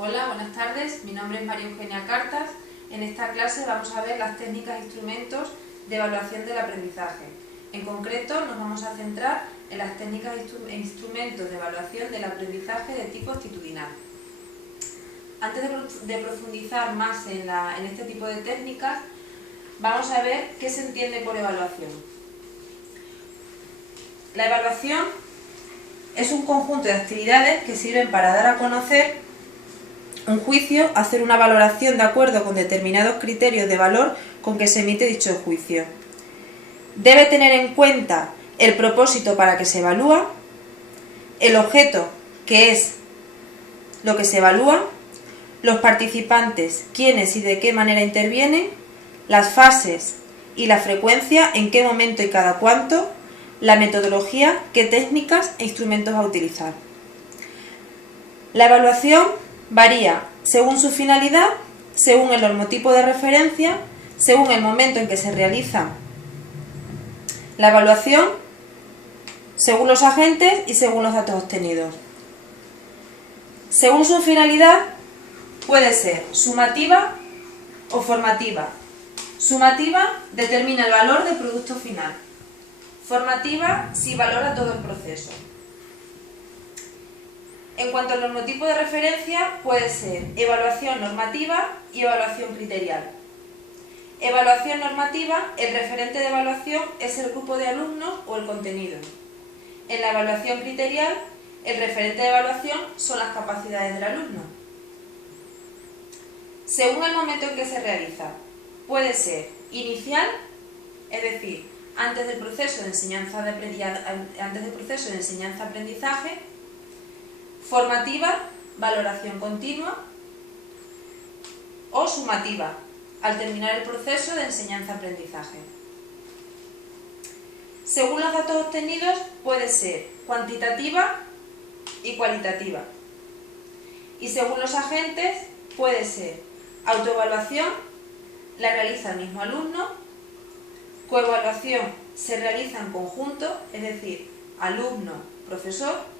Hola, buenas tardes. Mi nombre es María Eugenia Cartas. En esta clase vamos a ver las técnicas e instrumentos de evaluación del aprendizaje. En concreto, nos vamos a centrar en las técnicas e instrumentos de evaluación del aprendizaje de tipo actitudinal. Antes de profundizar más en este tipo de técnicas, vamos a ver qué se entiende por evaluación. La evaluación es un conjunto de actividades que sirven para dar a conocer un juicio, hacer una valoración de acuerdo con determinados criterios de valor con que se emite dicho juicio. Debe tener en cuenta el propósito para que se evalúa, el objeto, que es lo que se evalúa, los participantes, quiénes y de qué manera intervienen, las fases y la frecuencia, en qué momento y cada cuánto, la metodología, qué técnicas e instrumentos a utilizar. La evaluación varía según su finalidad, según el normotipo de referencia, según el momento en que se realiza la evaluación, según los agentes y según los datos obtenidos. Según su finalidad, puede ser sumativa o formativa. Sumativa determina el valor del producto final. Formativa si valora todo el proceso. En cuanto al normotipo de referencia, puede ser evaluación normativa y evaluación criterial. Evaluación normativa, el referente de evaluación es el grupo de alumnos o el contenido. En la evaluación criterial, el referente de evaluación son las capacidades del alumno. Según el momento en que se realiza, puede ser inicial, es decir, antes del proceso de enseñanza-aprendizaje, formativa, valoración continua, o sumativa, al terminar el proceso de enseñanza-aprendizaje. Según los datos obtenidos, puede ser cuantitativa y cualitativa. Y según los agentes, puede ser autoevaluación, la realiza el mismo alumno, coevaluación se realiza en conjunto, es decir, alumno-profesor,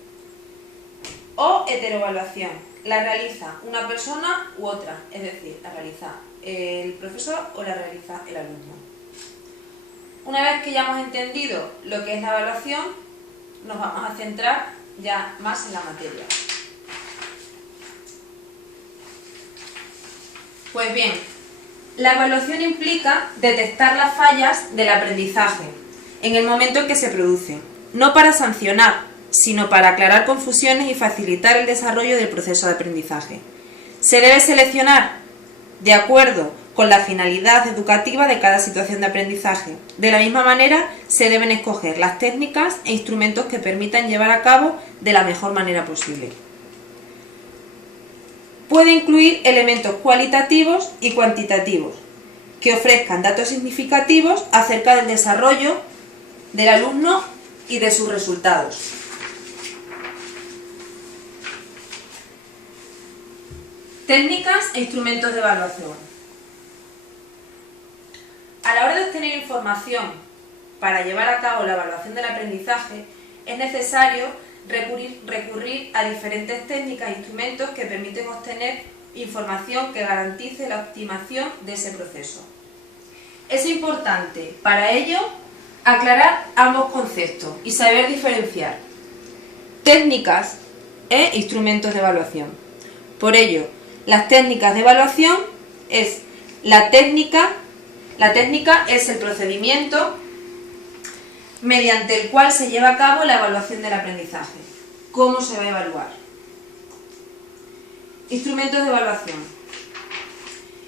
o heteroevaluación, la realiza una persona u otra, es decir, la realiza el profesor o la realiza el alumno. Una vez que ya hemos entendido lo que es la evaluación, nos vamos a centrar ya más en la materia. Pues bien, la evaluación implica detectar las fallas del aprendizaje en el momento en que se producen, no para sancionar, sino para aclarar confusiones y facilitar el desarrollo del proceso de aprendizaje. Se debe seleccionar de acuerdo con la finalidad educativa de cada situación de aprendizaje. De la misma manera, se deben escoger las técnicas e instrumentos que permitan llevar a cabo de la mejor manera posible. Puede incluir elementos cualitativos y cuantitativos, que ofrezcan datos significativos acerca del desarrollo del alumno y de sus resultados. Técnicas e instrumentos de evaluación. A la hora de obtener información para llevar a cabo la evaluación del aprendizaje, es necesario recurrir a diferentes técnicas e instrumentos que permiten obtener información que garantice la optimización de ese proceso. Es importante, para ello, aclarar ambos conceptos y saber diferenciar técnicas e instrumentos de evaluación. Por ello, las técnicas de evaluación es la técnica es el procedimiento mediante el cual se lleva a cabo la evaluación del aprendizaje. ¿Cómo se va a evaluar? Instrumentos de evaluación.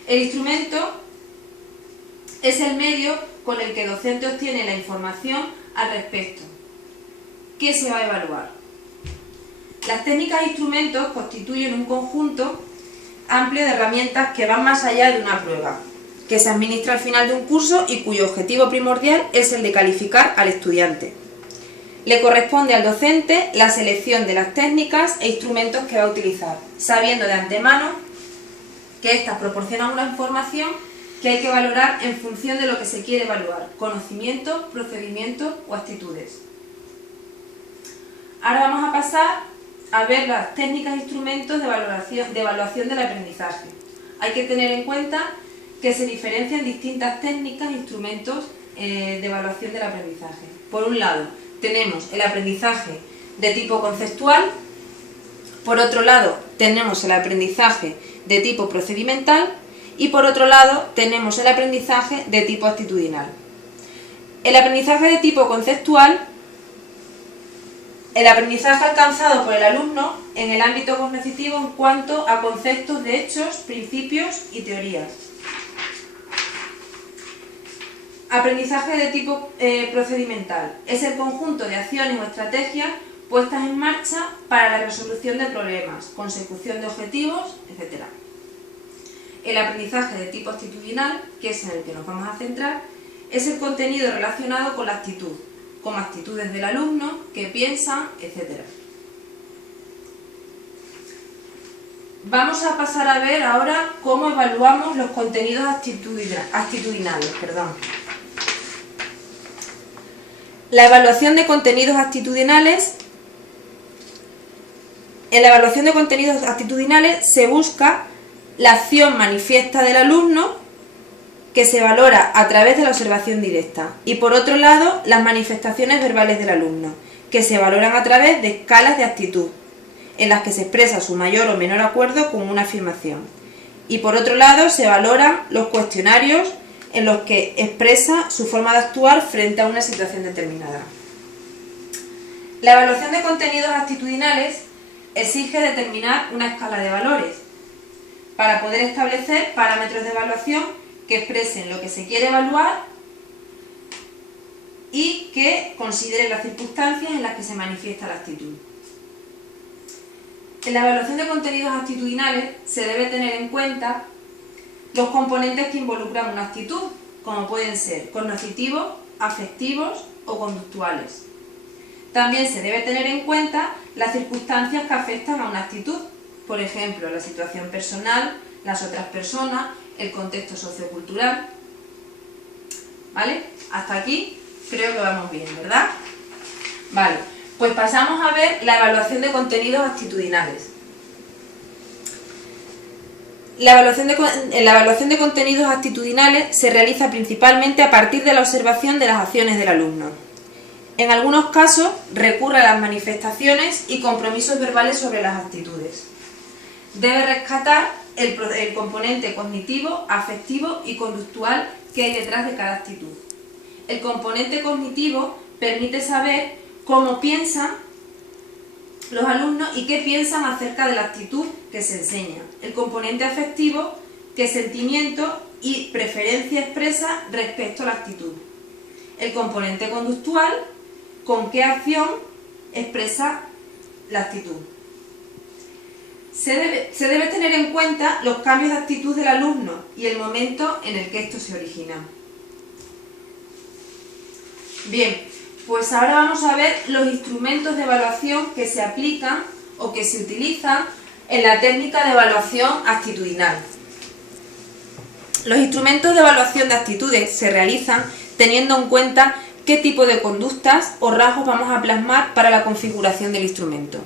El instrumento es el medio con el que el docente obtiene la información al respecto. ¿Qué se va a evaluar? Las técnicas e instrumentos constituyen un conjunto amplio de herramientas que van más allá de una prueba, que se administra al final de un curso y cuyo objetivo primordial es el de calificar al estudiante. Le corresponde al docente la selección de las técnicas e instrumentos que va a utilizar, sabiendo de antemano que éstas proporcionan una información que hay que valorar en función de lo que se quiere evaluar: conocimiento, procedimiento o actitudes. Ahora vamos a pasar a ver las técnicas e instrumentos de evaluación del aprendizaje. Hay que tener en cuenta que se diferencian distintas técnicas e instrumentos de evaluación del aprendizaje. Por un lado, tenemos el aprendizaje de tipo conceptual, por otro lado, tenemos el aprendizaje de tipo procedimental y por otro lado, tenemos el aprendizaje de tipo actitudinal. El aprendizaje de tipo conceptual, el aprendizaje alcanzado por el alumno en el ámbito cognitivo en cuanto a conceptos de hechos, principios y teorías. Aprendizaje de tipo procedimental es el conjunto de acciones o estrategias puestas en marcha para la resolución de problemas, consecución de objetivos, etc. El aprendizaje de tipo actitudinal, que es en el que nos vamos a centrar, es el contenido relacionado con la actitud, como actitudes del alumno, qué piensa, etc. Vamos a pasar a ver ahora cómo evaluamos los contenidos actitudinales. La evaluación de contenidos actitudinales. En la evaluación de contenidos actitudinales se busca la acción manifiesta del alumno, que se valora a través de la observación directa, y por otro lado las manifestaciones verbales del alumno, que se valoran a través de escalas de actitud, en las que se expresa su mayor o menor acuerdo con una afirmación. Y por otro lado se valoran los cuestionarios en los que expresa su forma de actuar frente a una situación determinada. La evaluación de contenidos actitudinales exige determinar una escala de valores para poder establecer parámetros de evaluación que expresen lo que se quiere evaluar y que consideren las circunstancias en las que se manifiesta la actitud. En la evaluación de contenidos actitudinales se debe tener en cuenta los componentes que involucran una actitud, como pueden ser cognitivos, afectivos o conductuales. También se debe tener en cuenta las circunstancias que afectan a una actitud, por ejemplo, la situación personal, las otras personas, el contexto sociocultural. ¿Vale? Hasta aquí creo que vamos bien, ¿verdad? Vale, pues pasamos a ver la evaluación de contenidos actitudinales. En la evaluación de contenidos actitudinales se realiza principalmente a partir de la observación de las acciones del alumno. En algunos casos recurre a las manifestaciones y compromisos verbales sobre las actitudes. Debe rescatar el componente cognitivo, afectivo y conductual que hay detrás de cada actitud. El componente cognitivo permite saber cómo piensan los alumnos y qué piensan acerca de la actitud que se enseña. El componente afectivo, qué sentimiento y preferencia expresa respecto a la actitud. El componente conductual, con qué acción expresa la actitud. Se debe tener en cuenta los cambios de actitud del alumno y el momento en el que estos se originan. Bien, pues ahora vamos a ver los instrumentos de evaluación que se aplican o que se utilizan en la técnica de evaluación actitudinal. Los instrumentos de evaluación de actitudes se realizan teniendo en cuenta qué tipo de conductas o rasgos vamos a plasmar para la configuración del instrumento.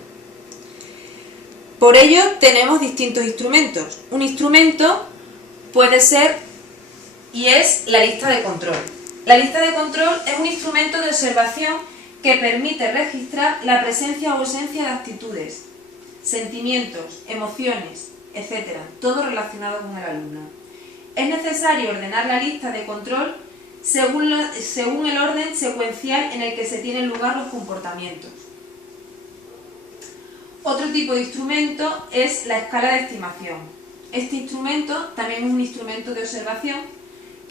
Por ello tenemos distintos instrumentos. Un instrumento puede ser y es la lista de control. La lista de control es un instrumento de observación que permite registrar la presencia o ausencia de actitudes, sentimientos, emociones, etc., todo relacionado con el alumno. Es necesario ordenar la lista de control según el orden secuencial en el que se tienen lugar los comportamientos. Otro tipo de instrumento es la escala de estimación. Este instrumento también es un instrumento de observación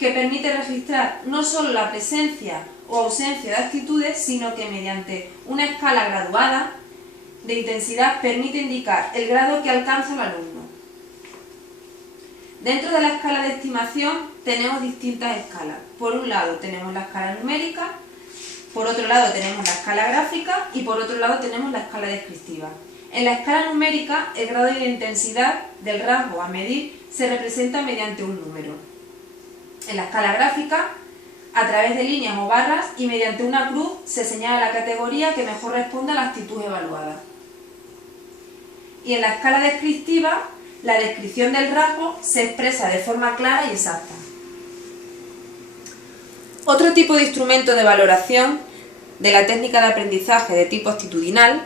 que permite registrar no solo la presencia o ausencia de actitudes, sino que mediante una escala graduada de intensidad permite indicar el grado que alcanza el alumno. Dentro de la escala de estimación tenemos distintas escalas. Por un lado tenemos la escala numérica, por otro lado tenemos la escala gráfica y por otro lado tenemos la escala descriptiva. En la escala numérica, el grado de intensidad del rasgo a medir se representa mediante un número. En la escala gráfica, a través de líneas o barras y mediante una cruz se señala la categoría que mejor responde a la actitud evaluada. y en la escala descriptiva la descripción del rasgo se expresa de forma clara y exacta. Otro tipo de instrumento de valoración de la técnica de aprendizaje de tipo actitudinal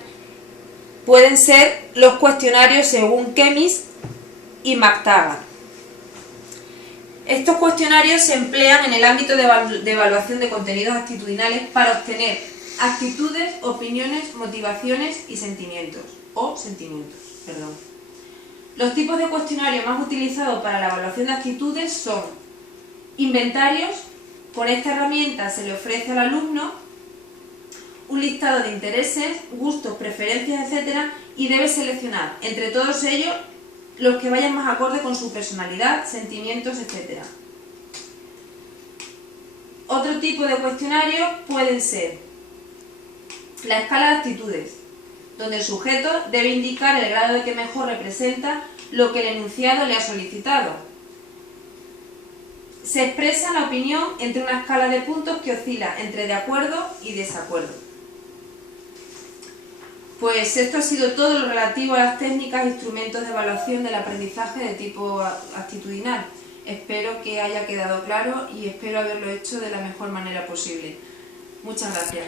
pueden ser los cuestionarios según Kemis y McTaggart. Estos cuestionarios se emplean en el ámbito de evaluación de contenidos actitudinales para obtener actitudes, opiniones, motivaciones y sentimientos. Los tipos de cuestionarios más utilizados para la evaluación de actitudes son inventarios. Con esta herramienta se le ofrece al alumno un listado de intereses, gustos, preferencias, etc. y debe seleccionar entre todos ellos los que vayan más acorde con su personalidad, sentimientos, etc. Otro tipo de cuestionarios pueden ser la escala de actitudes, donde el sujeto debe indicar el grado de que mejor representa lo que el enunciado le ha solicitado. Se expresa la opinión entre una escala de puntos que oscila entre de acuerdo y desacuerdo. Pues esto ha sido todo lo relativo a las técnicas e instrumentos de evaluación del aprendizaje de tipo actitudinal. Espero que haya quedado claro y espero haberlo hecho de la mejor manera posible. Muchas gracias.